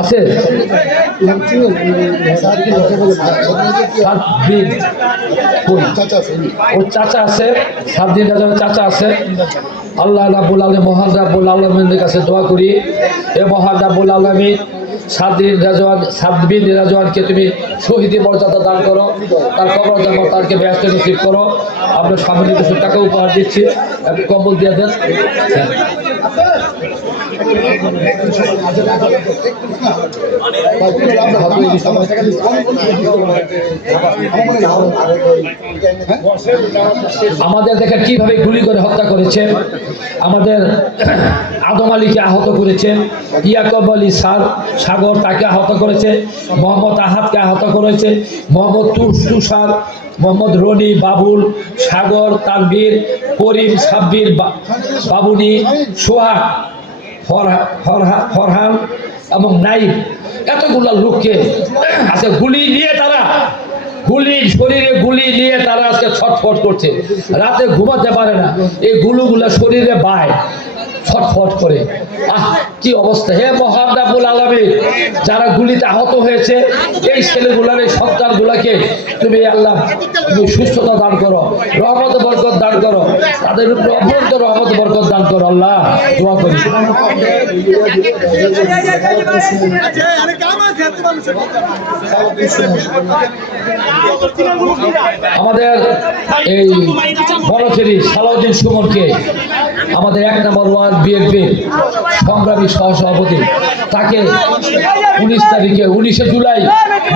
আছে? দিন? ওর চাচা আছে? সাত দিন রাজার চাচা আছে। আল্লাহ রাবুল আলম মহান রাবুল আলমের কাছে দোয়া করি। এ মহান রাবুল আলমী সাত দিন রাজওয়ান সাত দিন রাজওয়ানকে তুমি শহীদি মর্যাদা দান করো। তার কবর জন্ম তারকে ব্যস্ত নসিব করো। আমরা সামনে কিছু টাকা উপহার দিচ্ছি। আপনি কম্বল দিয়ে দেন। আমাদের দেখেন কীভাবে গুলি করে হত্যা করেছে আমাদের আদম আলীকে আহত করেছে ইয়াকব আলী সার সাগর তাকে আহত করেছে, মোহাম্মদ আহাদকে আহত করেছে, মোহাম্মদ তুষ তুষার, মোহাম্মদ রনি বাবুল, সাগর তানবীর করিম সাব্বির বাবুনি, সোহাগ। ফরহান এবং নাইফ এতগুলা লোককে আছে গুলি নিয়ে তারা গুলি শরীরে গুলি নিয়ে তারা আজকে ছটফট করছে রাতে ঘুমাতে পারে না এই গুলুগুলা শরীরে বায় ছটফট করে আহ কি অবস্থা হে মহান রাবুল আলমী যারা গুলিতে আহত হয়েছে এই ছেলেগুলার এই সন্তানগুলাকে তুমি আল্লাহ তুমি সুস্থতা দান করো রহমত বরকত দান করো তাদের উপরে অত্যন্ত রহমত বরকত দান করো আল্লাহ দোয়া করি আমাদের এই বড়চেরি সালাউদ্দিন সুমনকে আমাদের এক নম্বর ওয়ার্ড বিএনপি সংগ্রামী সহসভাপতি, তাকে উনিশ তারিখে, উনিশে জুলাই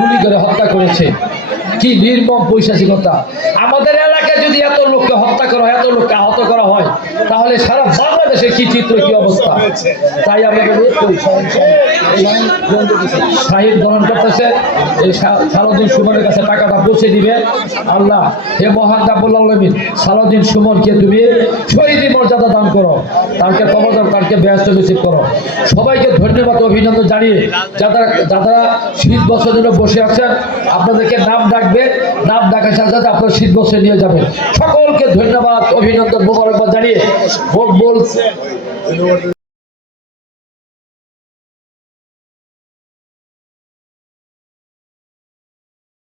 গুলি করে হত্যা করেছে। কি নির্মম পৈশাচিকতা। আমাদের এলাকায় যদি এত লোককে হত্যা করা হয়, এত লোককে আহত করা হয়, তাহলে সারা বাংলাদেশের কি চিত্র কি অবস্থা? তাই বলি সাহিদ গ্রহণ করতেছে, এই সা- সালাউদ্দিন সুমনের কাছে টাকাটা পৌঁছে দিবে। আল্লাহ, হে মহান আলমিন, সালাউদ্দিন সুমনকে তুমি শহীদি মর্যাদা দান করো। তাকে কবর তাকে ব্যস্ত রিসিভ করো। সবাইকে ধন্যবাদ, অভিনন্দন জানিয়ে যারা যারা শীত বছর জন্য বসে আছেন, আপনাদেরকে নাম ডাকবে। নাম ডাকার সাথে সাথে আপনার শীত বছর নিয়ে যাবেন। সকলকে ধন্যবাদ অভিনন্দন মোবারকবাদ জানিয়ে বল